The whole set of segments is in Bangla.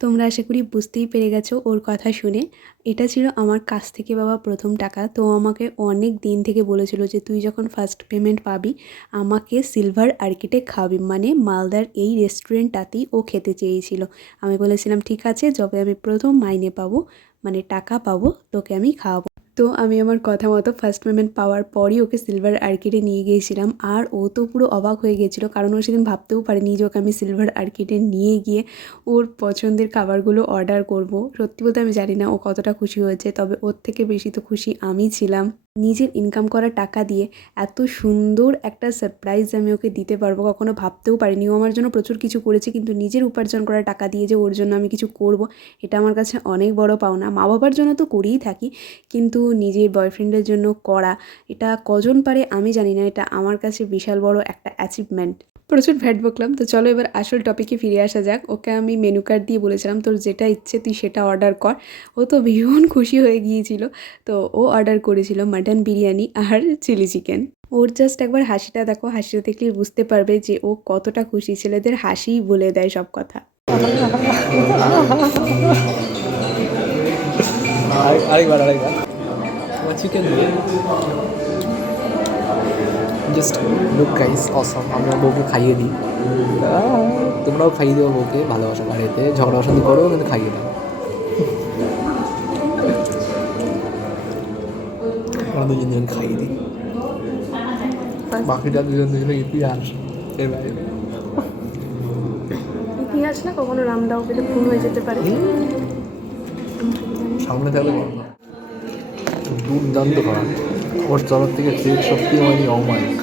তোমরা আশা করি বুঝতেই পেরে গেছো ওর কথা শুনে। এটা ছিল আমার কাছ থেকে বাবা প্রথম টাকা। তো আমাকে অনেক দিন থেকে বলেছিল যে, তুই যখন ফার্স্ট পেমেন্ট পাবি, আমাকে সিলভার আর্কিটে খাওয়াবি। মানে মালদার এই রেস্টুরেন্টটাতেই ও খেতে চেয়েছিল। আমি বলেছিলাম, ঠিক আছে, যবে আমি প্রথম মাইনে পাবো মানে টাকা পাবো, তোকে আমি খাওয়াবো। তো আমি আমার কথা মতো ফার্স্ট পেমেন্ট পাওয়ার পরই ওকে সিলভার আর্কিটে নিয়ে গিয়েছিলাম। আর ও তো পুরো অবাক হয়ে গেছিল কারণ ও সেদিন ভাবতেও পারেনি যে ওকে আমি সিলভার আর্কিটে নিয়ে গিয়ে ওর পছন্দের খাবারগুলো অর্ডার করব। সত্যি বলতে আমি জানি না ও কতটা খুশি হয়েছে, তবে ওর থেকে বেশি তো খুশি আমি ছিলাম। নিজের ইনকাম করা টাকা দিয়ে এত সুন্দর একটা সারপ্রাইজ আমি ওকে দিতে পারব। কখনো ভাবতেও পারিনি। ও আমার জন্য প্রচুর কিছু করেছে, কিন্তু নিজের উপার্জন করা টাকা দিয়ে যে ওর জন্য আমি কিছু করব, এটা আমার কাছে অনেক বড় পাওনা। মা বাবার জন্য তো করেই থাকি, কিন্তু নিজের বয়ফ্রেন্ডের জন্য করা, এটা কজন পারে আমি জানি না। এটা আমার কাছে বিশাল বড় একটা অ্যাচিভমেন্ট প্রচুর ভ্যাট বকলাম। তো চলো এবার আসল টপিকে ফিরে আসা যাক। ওকে আমি মেনু কার্ড দিয়ে বলেছিলাম তোর যেটা ইচ্ছে তুই সেটা অর্ডার কর। ও তো ভীষণ খুশি হয়ে গিয়েছিল। তো ও অর্ডার করেছিল মাটন বিরিয়ানি আর চিলি চিকেন ওর জাস্ট একবার হাসিটা দেখো হাসিটা দেখলে বুঝতে পারবে যে ও কতটা খুশি। ছেলেদের হাসিই বলে দেয় সব কথা। আরেকবার আরেকবার। Chicken just look guys awesome আমরা বউকে খাইয়ে দিই। তোমরাও খাইয়ে দেবো বউকে ভালোবাসা বাড়িতে ঝগড়া অশান্তি করো কিন্তু খাইয়ে দাও। আমরা দুজন দুজন খাইয়ে দিই। বাকিটা দুজন দুজনে ইতিহাস এর বাইরে। ইতিহাস না কখনো রামদাও পেলে ভুল হয়ে যেতে পারে। সামনে থাকলে বলো। দুর্দান্ত খাবার ওর তরফ থেকে সত্যি মানে অমায়িক।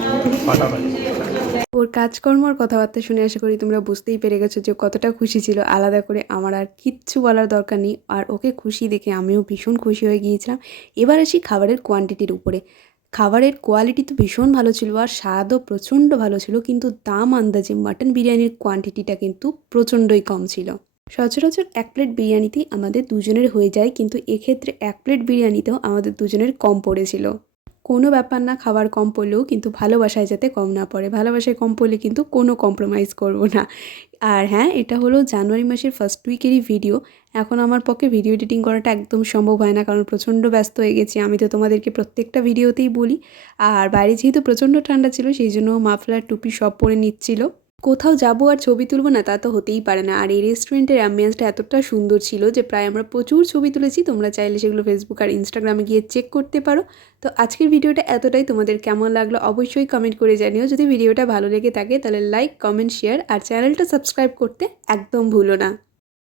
ওর কাজকর্ম আর কথাবার্তা শুনে আশা করি তোমরা বুঝতেই পেরে গেছো যে কতটা খুশি ছিল। আলাদা করে আমার আর কিচ্ছু বলার দরকার নেই। আর ওকে খুশি দেখে আমিও ভীষণ খুশি হয়ে গিয়েছিলাম। এবার আসি খাবারের কোয়ান্টিটির উপরে। খাবারের কোয়ালিটি তো ভীষণ ভালো ছিল আর স্বাদও প্রচণ্ড ভালো ছিল, কিন্তু দাম আন্দাজে মাটন বিরিয়ানির কোয়ান্টিটিটা কিন্তু প্রচণ্ডই কম ছিল। সচরাচর এক প্লেট বিরিয়ানিতেই আমাদের দুজনের হয়ে যায়, কিন্তু এক্ষেত্রে এক প্লেট বিরিয়ানিতেও আমাদের দুজনের কম পড়েছিল। কোনো ব্যাপার না, খাবার কম পড়লেও কিন্তু ভালোবাসায় যাতে কম না পড়ে। ভালোবাসায় কম পড়লে কিন্তু কোনো কম্প্রোমাইজ করব না। আর হ্যাঁ এটা হলো জানুয়ারি মাসের ফার্স্ট উইকেরই ভিডিও এখন আমার পক্ষে ভিডিও এডিটিং করাটা একদম সম্ভব হয় না, কারণ প্রচণ্ড ব্যস্ত হয়ে গেছি। আমি তো তোমাদেরকে প্রত্যেকটা ভিডিওতেই বলি। আর বাইরে যেহেতু প্রচণ্ড ঠান্ডা ছিল, সেই জন্য মাফলার, টুপি সব পরে নিচ্ছিল। কোথাও যাব আর ছবি তুলবো না, তা তো হতেই পারে না। আর এই রেস্টুরেন্টের অ্যাম্বিয়েন্সটা এতটা সুন্দর ছিল যে, প্রায় আমরা প্রচুর ছবি তুলেছি। তোমরা চাইলে সেগুলো ফেসবুক আর ইনস্টাগ্রামে গিয়ে চেক করতে পারো। তো আজকের ভিডিওটা এতটাই। তোমাদের কেমন লাগল অবশ্যই কমেন্ট করে জানিও। যদি ভিডিওটা ভালো লেগে থাকে, তাহলে লাইক কমেন্ট শেয়ার আর চ্যানেলটা সাবস্ক্রাইব করতে একদম ভুলো না।